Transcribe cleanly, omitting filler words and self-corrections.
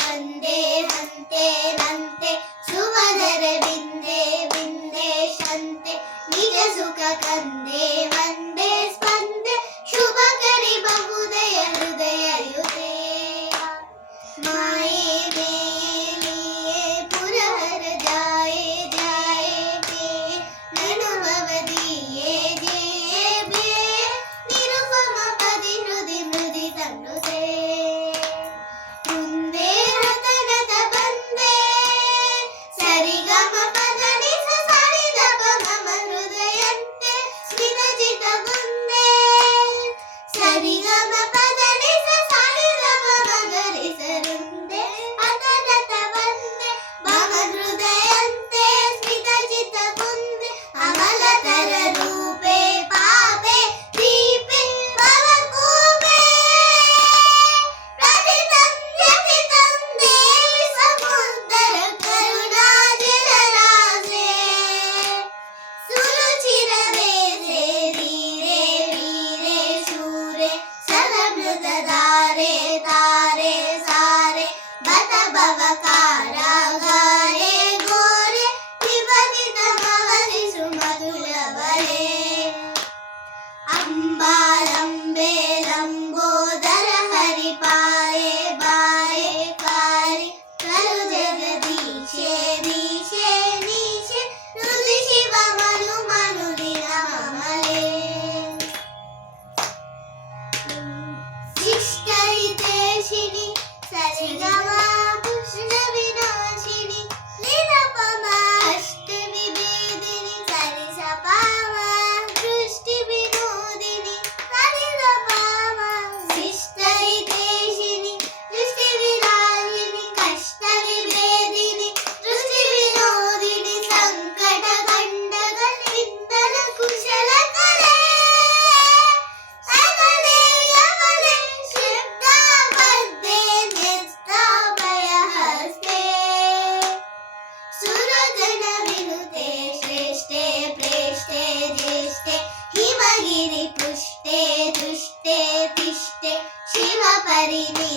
वन्दे हन्ते नन्ते सुमधुर बिन्दे बिन्दे शन्ते निज सुख कंदे वन्दे स्पन्दे शुभकरि बहुदय हृदय युते माये मेये लिए पुरहर जाए जाए बे ननुभव दिए जे बे निरुपम पदि हृदि मृदि तन्नुते ಮುಂದೆ ರತನದ ಬಂದೆ ಸರಿಗಮ ಪದನಿ ಸರಿದ ಪಮ ಹೃದಯಂತೆ ಸ್ಮಿತಚಿತ ಮುಂದೆ ಸರಿಗಮ ಪದನಿ ಸರಿದ ಪಮ ಗರಿಸರುಂದೆ ಅದನತ ಬಂದೆ ಮಮ ಹೃದಯಂತೆ ಸ್ಮಿತಚಿತ ಮುಂದೆ ಅಮಲತರ ರೂಪೆ ಪಾಪೆ ದೀಪೆ ಭವಕೂಪೆ अंबालंबे लंबोदर हरि पाए बाए कारी करु जगदीशे दीशे नीशे नुदि शिव मनु मनु दिन ममले शिष्टहितेशिनि सरिगमा पुष्ट विनाशिनि निरपमा अष्टमि वेदिनि सरि सपामा दृष्टि विनोदिनि सरिगपामा शिष्टहितेशिनि दृष्टि विनाशिनि कष्ट विभेदिनि दृष्टि विनोदिनि संकट गण्डगलिन्दल कुशल करे अगले यमले शिवदा बद्दे निस्ताभय हस्ते सुरजन विनुते श्रेष्ठे प्रेष्ठे ज्येष्ठे हिमगिरि पुष्टे दृष्टे तिष्ठे शिव परिनि